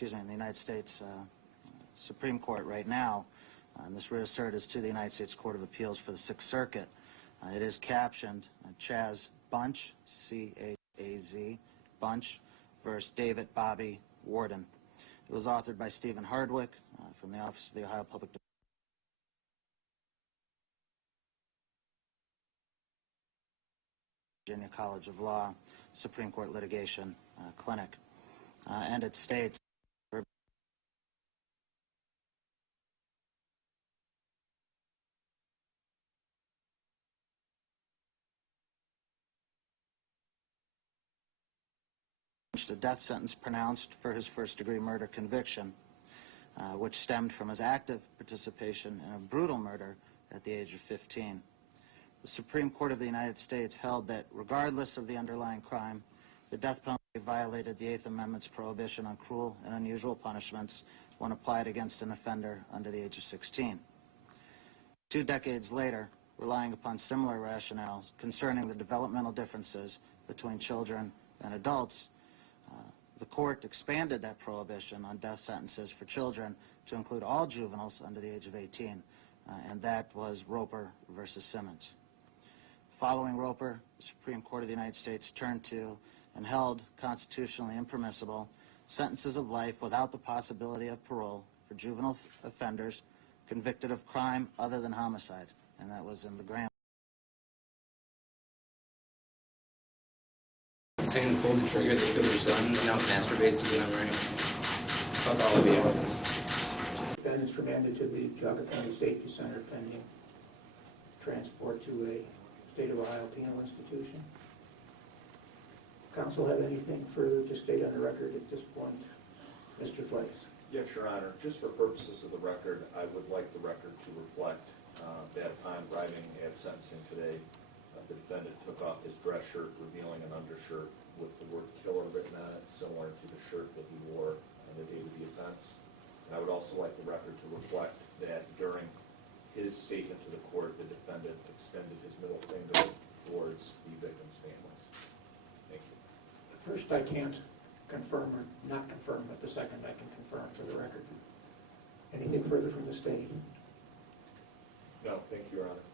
in the United States Supreme Court right now. And this writ of cert is to the United States Court of Appeals for the Sixth Circuit. It is captioned Chaz Bunch, C-H-A-Z, Bunch, versus David Bobby Warden. It was authored by Stephen Hardwick from the Office of the Ohio Public Virginia College of Law, Supreme Court Litigation Clinic. And it states, a death sentence pronounced for his first-degree murder conviction, which stemmed from his active participation in a brutal murder at the age of 15. The Supreme Court of the United States held that regardless of the underlying crime, the death penalty violated the Eighth Amendment's prohibition on cruel and unusual punishments when applied against an offender under the age of 16. 2 decades later, relying upon similar rationales concerning the developmental differences between children and adults, the court expanded that prohibition on death sentences for children to include all juveniles under the age of 18, and that was Roper versus Simmons. Following Roper, the Supreme Court of the United States turned to and held constitutionally impermissible sentences of life without the possibility of parole for juvenile offenders convicted of crime other than homicide, and that was in the Graham. Saying pull the trigger, they kill their son, now masturbates to the memory. Fuck all of you. Defendants remanded to the Geauga County Safety Center pending transport to a state of Ohio penal institution. Counsel have anything further to state on the record at this point? Mr. Flakes. Yes, Your Honor. Just for purposes of the record, I would like the record to reflect that upon driving at sentencing today, the defendant took off his dress shirt, revealing an undershirt with the word killer written on it, similar to the shirt that he wore on the date of the offense. And I would also like the record to reflect that during his statement to the court, the defendant extended his middle finger towards the victim's families. Thank you. The first I can't confirm or not confirm, but the second I can confirm for the record. Anything further from the state? No, thank you, Your Honor.